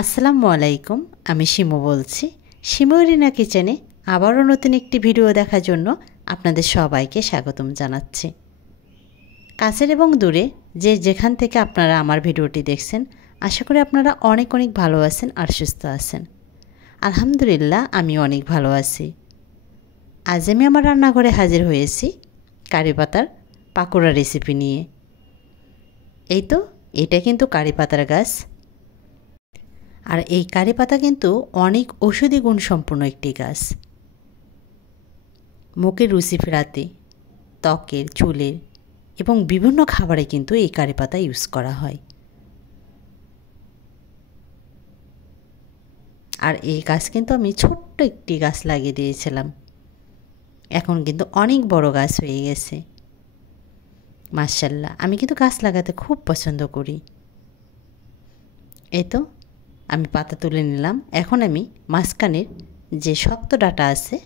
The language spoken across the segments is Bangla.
আসসালামু আলাইকুম, আমি শিমু বলছি। শিমু রিনা কিচেনে আবারও নতুন একটি ভিডিও দেখার জন্য আপনাদের সবাইকে স্বাগতম জানাচ্ছি। কাছের এবং দূরে যে যেখান থেকে আপনারা আমার ভিডিওটি দেখছেন, আশা করি আপনারা অনেক অনেক ভালো আছেন আর সুস্থ আছেন। আলহামদুলিল্লাহ, আমি অনেক ভালো আছি। আজ আমি আমার রান্নাঘরে হাজির হয়েছি কারি পাতার পাকোড়া রেসিপি নিয়ে। এই তো, এটা কিন্তু কারি পাতার গাছ। আর এই কারি পাতা কিন্তু অনেক ঔষধি গুণসম্পন্ন একটি গাছ। মুখের রুচি ফেরাতে, ত্বকের, চুলের এবং বিভিন্ন খাবারে কিন্তু এই কারি পাতা ইউজ করা হয়। আর এই গাছ কিন্তু আমি ছোট্ট একটি গাছ লাগিয়ে দিয়েছিলাম, এখন কিন্তু অনেক বড় গাছ হয়ে গেছে। মাশাআল্লাহ, আমি কিন্তু গাছ লাগাতে খুব পছন্দ করি। এই তো, আমি পাতা তুলে নিলাম। এখন আমি মাঝখানের যে শক্ত ডাঁটা আছে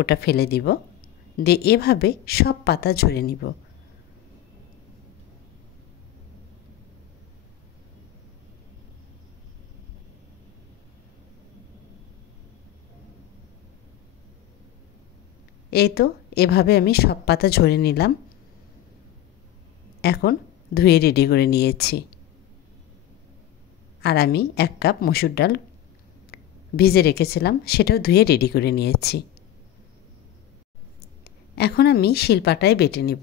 ওটা ফেলে দিব, দিয়ে এভাবে সব পাতা ঝরে নিব। এই তো, এভাবে আমি সব পাতা ঝরে নিলাম। এখন ধুয়ে রেডি করে নিয়েছি। আর আমি 1 কাপ মসুর ডাল ভিজে রেখেছিলাম, সেটাও ধুয়ে রেডি করে নিয়েছি। এখন আমি শিলপাটায় বেটে নিব।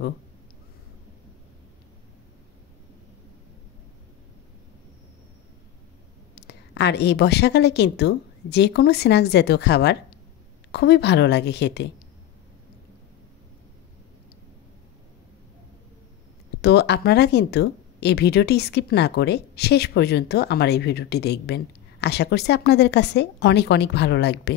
আর এই বর্ষাকালে কিন্তু যে কোনো স্ন্যাক্স জাতীয় খাবার খুবই ভালো লাগে খেতে। তো আপনারা কিন্তু এই ভিডিওটি স্কিপ না করে শেষ পর্যন্ত আমার এই ভিডিওটি দেখবেন। আশা করছি আপনাদের কাছে অনেক অনেক ভালো লাগবে।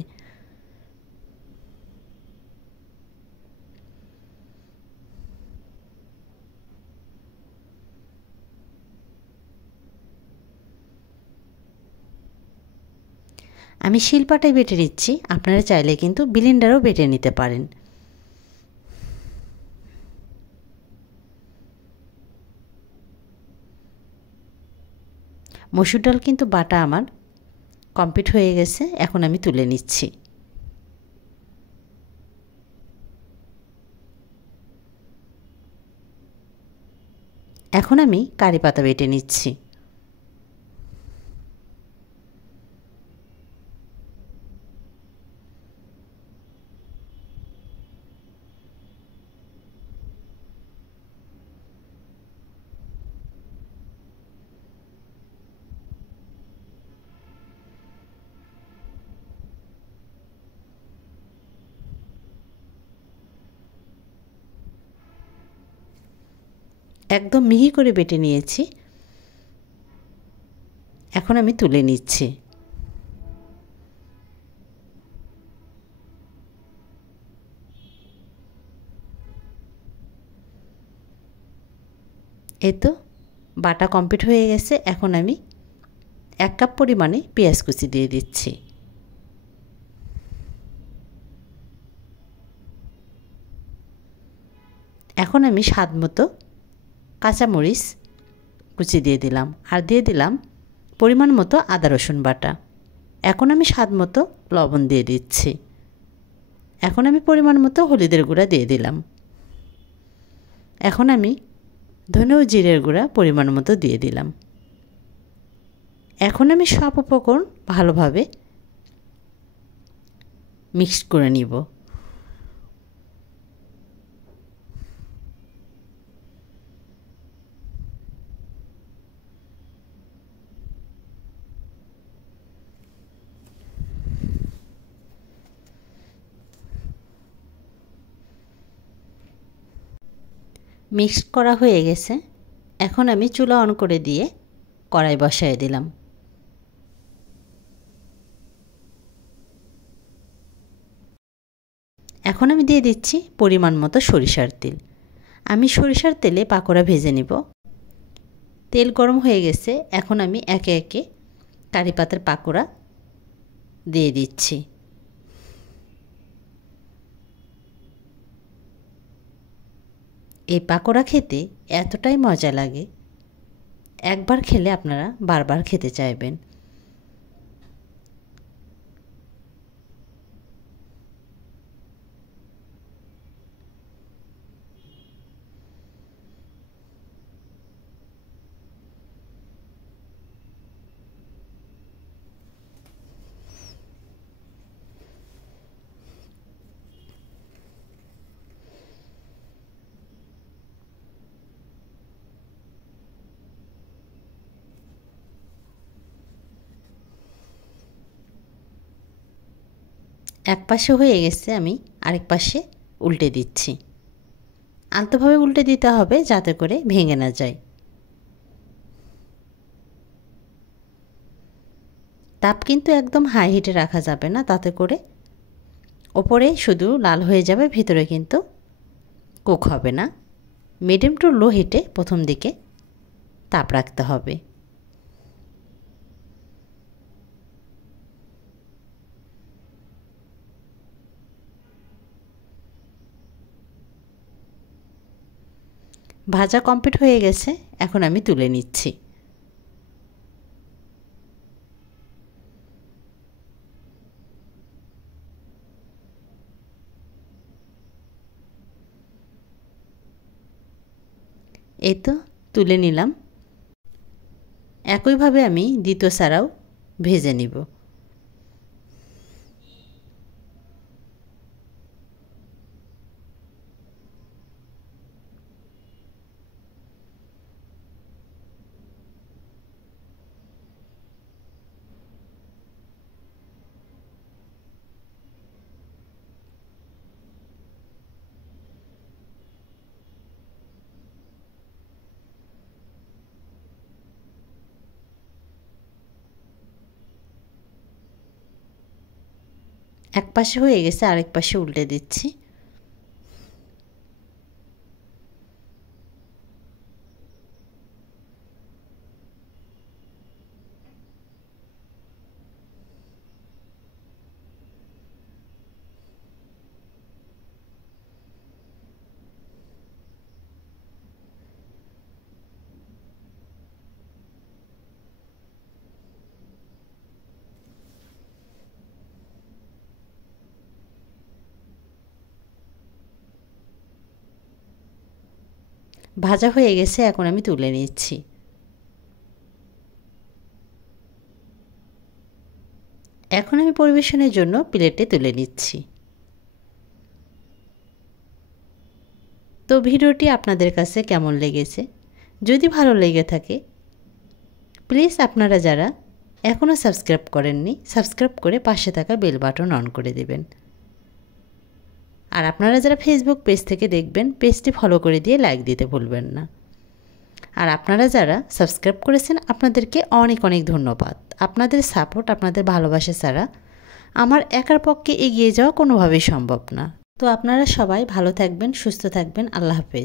আমি শিলপাটায় বেটে নিচ্ছি, আপনারা চাইলে কিন্তু ব্লেন্ডারেও বেটে নিতে পারেন। মসুর ডাল কিন্তু বাটা আমার কমপ্লিট হয়ে গেছে, এখন আমি তুলে নিচ্ছি। এখন আমি কারি পাতা বেটে নিচ্ছি। একদম মিহি করে বেটে নিয়েছি, এখন আমি তুলে নিচ্ছি। এই তো, বাটা কমপ্লিট হয়ে গেছে। এখন আমি 1 কাপ পরিমাণে পেঁয়াজ কুচি দিয়ে দিচ্ছি। এখন আমি স্বাদ মতো কাঁচামরিচ কুচি দিয়ে দিলাম, আর দিয়ে দিলাম পরিমাণ মতো আদা রসুন বাটা। এখন আমি স্বাদ মতো লবণ দিয়ে দিচ্ছি। এখন আমি পরিমাণ মতো হলুদের গুঁড়া দিয়ে দিলাম। এখন আমি ধনে ও জিরের গুঁড়া পরিমাণ মতো দিয়ে দিলাম। এখন আমি সব উপকরণ ভালোভাবে মিক্স করে নিব। মিক্সড করা হয়ে গেছে। এখন আমি চুলা অন করে দিয়ে কড়াই বসায় দিলাম। এখন আমি দিয়ে দিচ্ছি পরিমাণ মতো সরিষার তেল। আমি সরিষার তেলে পাকোড়া ভেজে নিব। তেল গরম হয়ে গেছে, এখন আমি একে একে কারি পাতার পাকোড়া দিয়ে দিচ্ছি। এই পাকোড়া খেতে এতটাই মজা লাগে, একবার খেলে আপনারা বারবার খেতে চাইবেন। এক পাশে হয়ে গেছে, আমি আরেক পাশে উল্টে দিচ্ছি। আলতোভাবে উল্টে দিতে হবে যাতে করে ভেঙে না যায়। তাপ কিন্তু একদম হাই হিটে রাখা যাবে না, তাতে করে ওপরে শুধু লাল হয়ে যাবে, ভিতরে কিন্তু কুক হবে না। মিডিয়াম টু লো হিটে প্রথম দিকে তাপ রাখতে হবে। ভাজা কমপ্লিট হয়ে গেছে, এখন আমি তুলে নিচ্ছি। এই তো তুলে নিলাম। একইভাবে আমি দ্বিতীয় সারাও ভেজে নিব। এক পাশে হয়ে গেছে, আরেক পাশে উল্টে দিচ্ছি। ভাজা হয়ে গেছে, এখন আমি তুলে নিচ্ছি। এখন আমি পরিবেশনের জন্য প্লেটে তুলে নিচ্ছি। তো ভিডিওটি আপনাদের কাছে কেমন লেগেছে? যদি ভালো লেগে থাকে প্লিজ আপনারা যারা এখনও সাবস্ক্রাইব করেননি, সাবস্ক্রাইব করে পাশে থাকা বেল বাটন অন করে দেবেন। আর আপনারা যারা ফেসবুক পেজ থেকে দেখবেন, পেজটি ফলো করে দিয়ে লাইক দিতে ভুলবেন না। আর আপনারা যারা সাবস্ক্রাইব করেছেন আপনাদেরকে অনেক অনেক ধন্যবাদ। আপনাদের সাপোর্ট, আপনাদের ভালোবাসা ছাড়া আমার একার পক্ষে এগিয়ে যাওয়া কোনোভাবেই সম্ভব না। তো আপনারা সবাই ভালো থাকবেন, সুস্থ থাকবেন। আল্লাহ হাফেজ।